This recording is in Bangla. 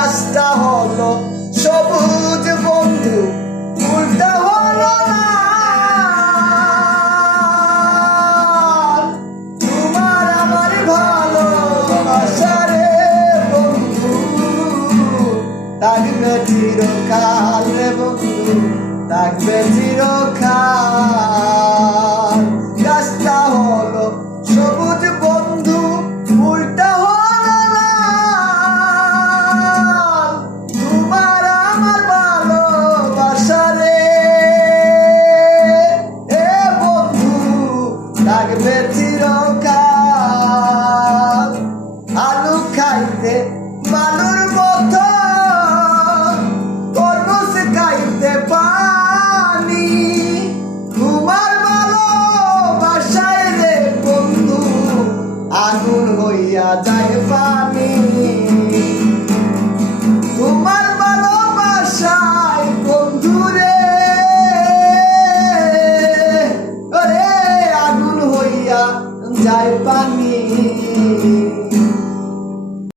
গাছটা হলো সবুজ বন্ধু, ফুলটা হলো লাল। তোমার আমার ভালোবাসা রে বন্ধু, থাকবে চিরকাল রে বন্ধু, থাকবে চিরকাল। গাছটা হলো সবুজ বন্ধু, ফুলটা হলো লাল। তোমার আমার ভালোবাসা রে বন্ধু, থাকবে চিরকাল। আলু খাইতে বালুর মতো, তরমুজ খাইতে পানি। তোমার ভালোবাসায় রে বন্ধু, আগুন হইয়া যায় পানি। তোমার ভালোবাসায় বন্ধু রে আগুন হইয়া যায় পানি।